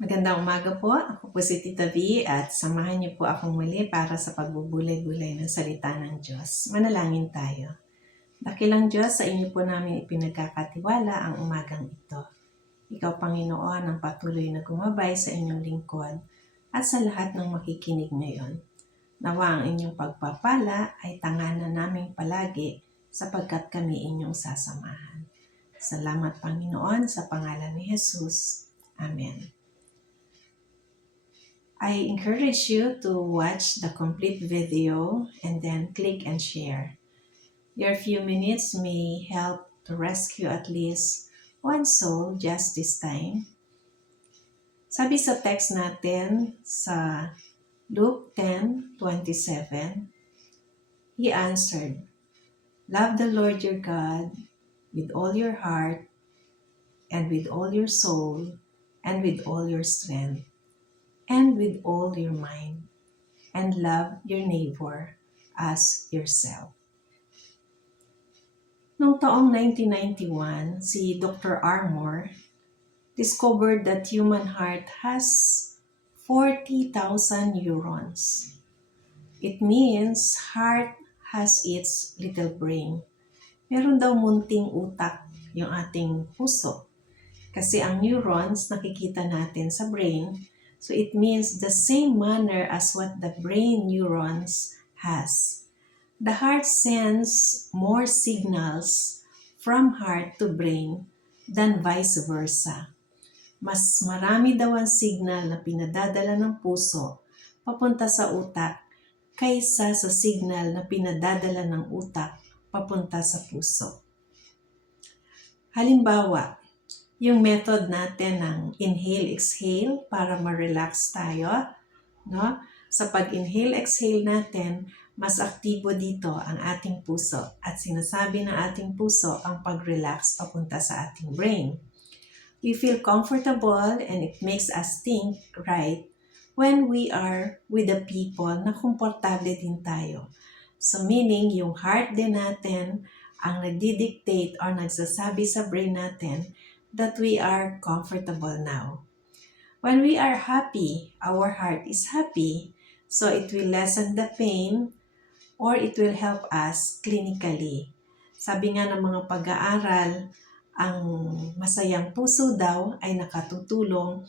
Magandang umaga po. Ako po si Tita V at samahan niyo po akong muli para sa pagbubulay-bulay ng salita ng Diyos. Manalangin tayo. Dakilang Diyos, sa inyo po namin ipinagkakatiwala ang umagang ito. Ikaw, Panginoon, ang patuloy na gumabay sa inyong lingkod at sa lahat ng makikinig ngayon. Nawa ang inyong pagpapala ay tanganan namin palagi sapagkat kami inyong sasamahan. Salamat, Panginoon, sa pangalan ni Jesus. Amen. I encourage you to watch the complete video and then click and share. Your few minutes may help to rescue at least one soul just this time. Sabi sa text natin sa Luke 10:27, He answered, "Love the Lord your God with all your heart and with all your soul and with all your strength and with all your mind, and love your neighbor as yourself." Noong taong 1991, si Dr. Armour discovered that human heart has 40,000 neurons. It means heart has its little brain. Meron daw munting utak yung ating puso. Kasi ang neurons nakikita natin sa brain, so it means the same manner as what the brain neurons has. The heart sends more signals from heart to brain than vice versa. Mas marami daw ang signal na pinadadala ng puso papunta sa utak kaysa sa signal na pinadadala ng utak papunta sa puso. Halimbawa, yung method natin ng inhale-exhale para ma-relax tayo, no? Sa pag-inhale-exhale natin, mas aktibo dito ang ating puso at sinasabi ng ating puso ang pag-relax papunta sa ating brain. We feel comfortable and it makes us think right when we are with the people na komportable din tayo. So meaning, yung heart din natin ang nagdidictate or nagsasabi sa brain natin that we are comfortable now. When we are happy, our heart is happy, so it will lessen the pain or it will help us clinically. Sabi nga ng mga pag-aaral, ang masayang puso daw ay nakatutulong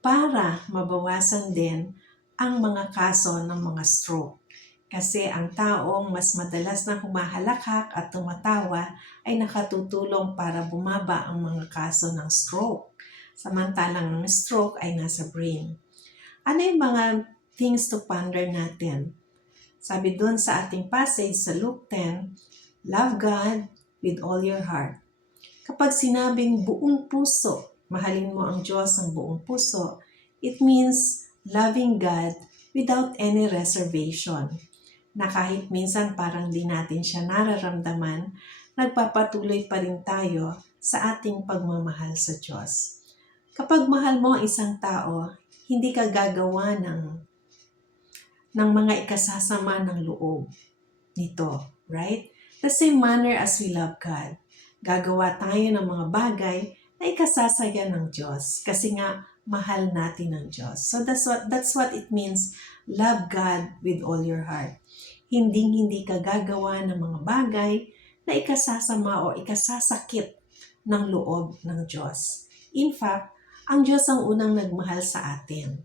para mabawasan din ang mga kaso ng mga stroke. Kasi ang taong mas madalas na humahalakhak at tumatawa ay nakatutulong para bumaba ang mga kaso ng stroke. Samantalang ang stroke ay nasa brain. Ano yung mga things to ponder natin? Sabi doon sa ating passage sa Luke 10, love God with all your heart. Kapag sinabing buong puso, mahalin mo ang Diyos ng buong puso, it means loving God without any reservation. Na kahit minsan parang di natin siya nararamdaman, nagpapatuloy pa rin tayo sa ating pagmamahal sa Diyos. Kapag mahal mo ang isang tao, hindi ka gagawa ng mga ikasasama ng loob nito, right? The same manner as we love God. Gagawa tayo ng mga bagay na ikasasaya ng Diyos kasi nga mahal natin ang Diyos. So that's what it means, love God with all your heart. Hindi ka gagawa ng mga bagay na ikasasama o ikasasakit ng loob ng Diyos. In fact, ang Diyos ang unang nagmahal sa atin.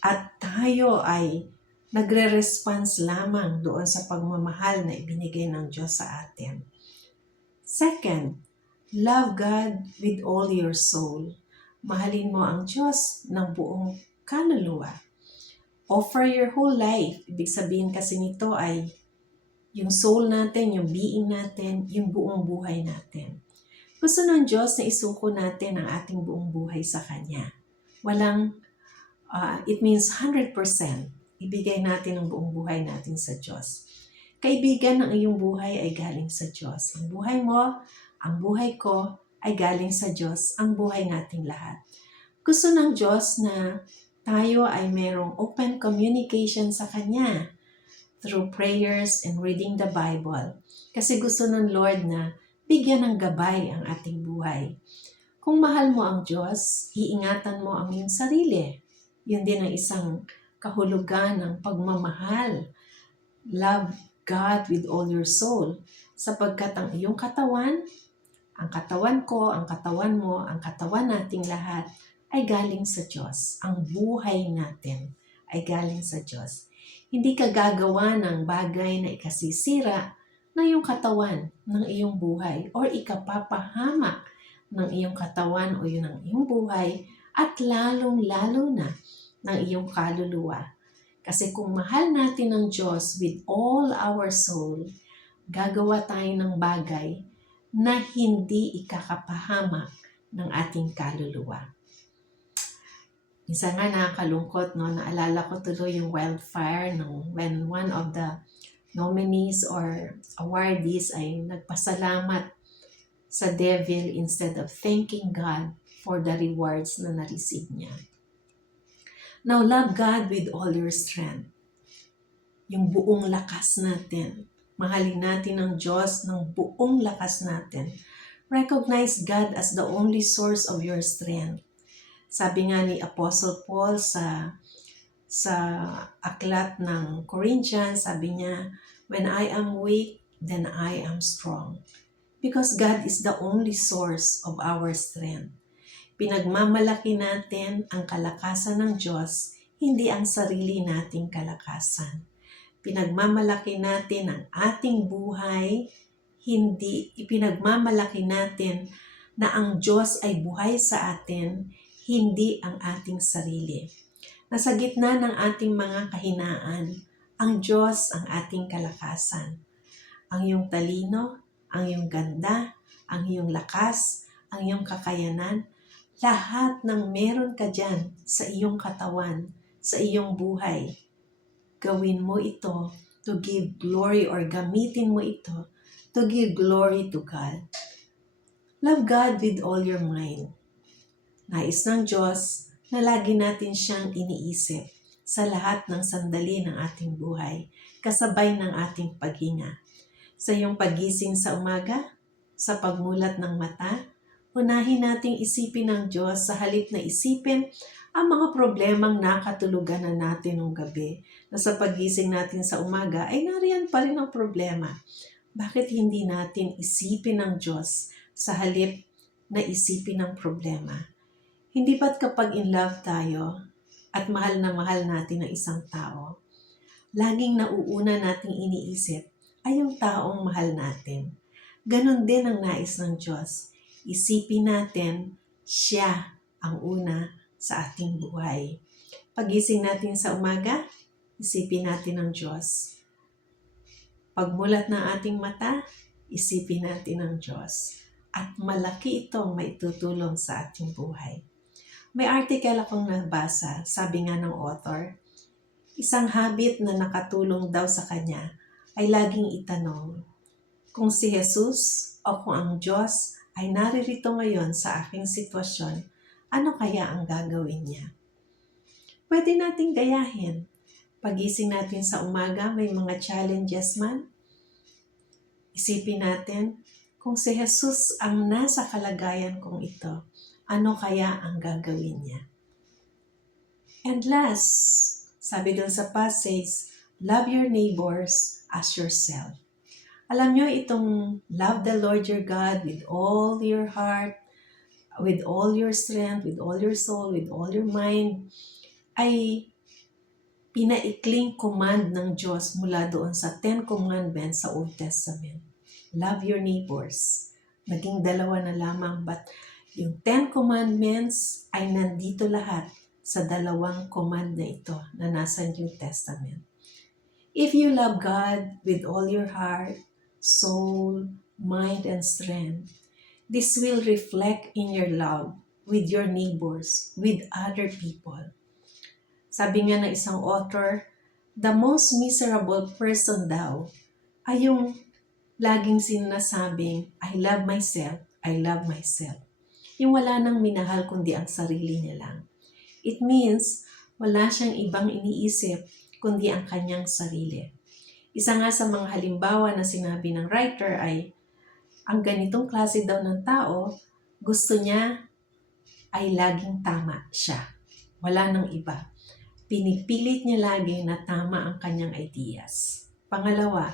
At tayo ay nagre-response lamang doon sa pagmamahal na ibinigay ng Diyos sa atin. Second, love God with all your soul. Mahalin mo ang Diyos ng buong kaluluwa. Offer your whole life. Ibig sabihin kasi nito ay yung soul natin, yung being natin, yung buong buhay natin. Gusto ng Diyos na isuko natin ang ating buong buhay sa Kanya. It means 100%. Ibigay natin ang buong buhay natin sa Diyos. Kaibigan, ang iyong buhay ay galing sa Diyos. Ang buhay mo, ang buhay ko ay galing sa Diyos, ang buhay nating lahat. Gusto ng Diyos na tayo ay merong open communication sa Kanya through prayers and reading the Bible. Kasi gusto ng Lord na bigyan ng gabay ang ating buhay. Kung mahal mo ang Diyos, iingatan mo ang iyong sarili. Yun din ang isang kahulugan ng pagmamahal. Love God with all your soul. Sapagkat ang iyong katawan, ang katawan ko, ang katawan mo, ang katawan nating lahat ay galing sa Diyos. Ang buhay natin ay galing sa Diyos. Hindi ka gagawa ng bagay na ikasisira ng iyong katawan, ng iyong buhay, or ikapapahamak ng iyong katawan o yun ng iyong buhay, at lalong-lalo na ng iyong kaluluwa. Kasi kung mahal natin ang Diyos with all our soul, gagawa tayo ng bagay na hindi ikakapahamak ng ating kaluluwa. Minsan nga nakakalungkot, no? Naalala ko tuloy yung wildfire when one of the nominees or awardees ay nagpasalamat sa devil instead of thanking God for the rewards na na-receive niya. Now, love God with all your strength. Yung buong lakas natin. Mahalin natin ang Diyos ng buong lakas natin. Recognize God as the only source of your strength. Sabi nga ni Apostle Paul sa aklat ng Corinthians, sabi niya, when I am weak, then I am strong. Because God is the only source of our strength. Pinagmamalaki natin ang kalakasan ng Diyos, hindi ang sarili nating kalakasan. Pinagmamalaki natin ang ating buhay, hindi ipinagmamalaki natin na ang Diyos ay buhay sa atin, hindi ang ating sarili. Nasa gitna ng ating mga kahinaan, ang Diyos ang ating kalakasan. Ang iyong talino, ang iyong ganda, ang iyong lakas, ang iyong kakayanan, lahat ng meron ka dyan sa iyong katawan, sa iyong buhay, gawin mo ito to give glory or gamitin mo ito to give glory to God. Love God with all your mind. Nais ng Diyos na lagi natin siyang iniisip sa lahat ng sandali ng ating buhay, kasabay ng ating paghinga. Sa iyong pagising sa umaga, sa pagmulat ng mata, unahin nating isipin ng Diyos sa halip na isipin ang mga problemang nakatulugan na natin ng gabi, na sa pagising natin sa umaga ay nariyan pa rin ang problema. Bakit hindi natin isipin ng Diyos sa halip na isipin ang problema? Hindi ba't kapag in love tayo at mahal na mahal natin ang isang tao, laging nauuna nating iniisip ay yung taong mahal natin. Ganon din ang nais ng Diyos. Isipin natin, siya ang una sa ating buhay. Pagising natin sa umaga, isipin natin ang Diyos. Pagmulat ng ating mata, isipin natin ang Diyos. At malaki itong maitutulong sa ating buhay. May article akong nabasa, sabi nga ng author, isang habit na nakatulong daw sa kanya ay laging itanong, kung si Jesus o kung ang Diyos ay naririto ngayon sa aking sitwasyon, ano kaya ang gagawin niya? Pwede nating gayahin. Pagising natin sa umaga, may mga challenges man. Isipin natin, kung si Jesus ang nasa kalagayan kong ito, ano kaya ang gagawin niya? And last, sabi dun sa passage, love your neighbors as yourself. Alam nyo, itong love the Lord your God with all your heart, with all your strength, with all your soul, with all your mind, ay pinaikling command ng Diyos mula doon sa 10 Commandments sa Old Testament. Love your neighbors. Naging 2 na lamang, but yung 10 Commandments ay nandito lahat sa 2 command na ito na nasa New Testament. If you love God with all your heart, soul, mind, and strength, this will reflect in your love with your neighbors, with other people. Sabi nga ng isang author, the most miserable person daw ay yung laging sinasabing, I love myself, I love myself. Yung wala nang minahal kundi ang sarili niya lang. It means wala siyang ibang iniisip kundi ang kanyang sarili. Isa nga sa mga halimbawa na sinabi ng writer ay, ang ganitong klase daw ng tao, gusto niya ay laging tama siya. Wala nang iba. Pinipilit niya lagi na tama ang kanyang ideas. Pangalawa,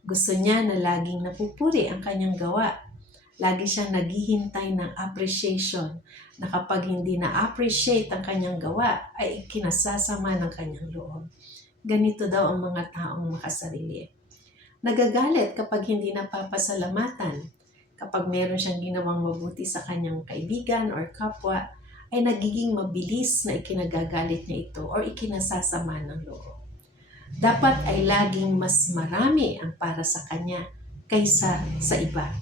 gusto niya na laging napupuri ang kanyang gawa. Lagi siyang naghihintay ng appreciation na kapag hindi na-appreciate ang kanyang gawa, ay kinasasama ng kanyang loob. Ganito daw ang mga taong makasarili. Nagagalit kapag hindi napapasalamatan. Kapag meron siyang ginawang mabuti sa kanyang kaibigan or kapwa, ay nagiging mabilis na ikinagagalit niya ito or ikinasasama ng loob. Dapat ay laging mas marami ang para sa kanya kaysa sa iba.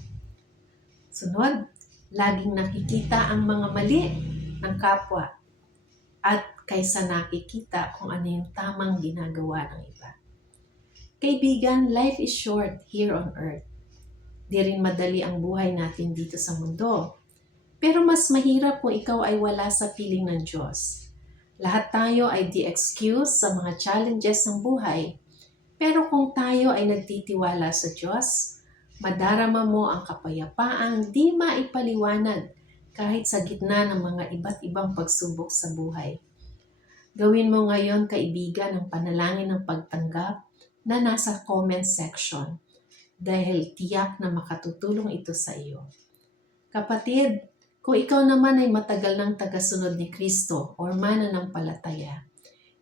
Sunod, laging nakikita ang mga mali ng kapwa at kaysa nakikita kung ano yung tamang ginagawa ng iba. Kaibigan, life is short here on earth. Di rin madali ang buhay natin dito sa mundo. Pero mas mahirap kung ikaw ay wala sa piling ng Diyos. Lahat tayo ay di-excuse sa mga challenges ng buhay. Pero kung tayo ay nagtitiwala sa Diyos, madarama mo ang kapayapaang di maipaliwanag kahit sa gitna ng mga iba't ibang pagsubok sa buhay. Gawin mo ngayon, kaibigan, ang panalangin ng pagtanggap na nasa comment section dahil tiyak na makatutulong ito sa iyo. Kapatid, kung ikaw naman ay matagal ng tagasunod ni Kristo o mananampalataya,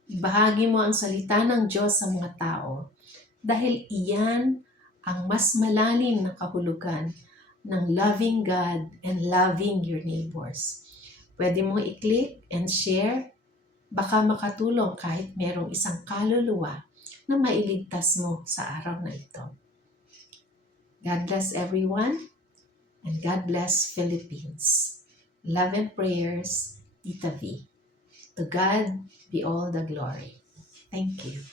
ibahagi mo ang salita ng Diyos sa mga tao dahil iyan ang mas malalim na kahulugan ng loving God and loving your neighbors. Pwede mong i-click and share, baka makatulong kahit merong isang kaluluwa na mailigtas mo sa araw na ito. God bless everyone and God bless Philippines. Love and prayers, Tita V. To God be all the glory. Thank you.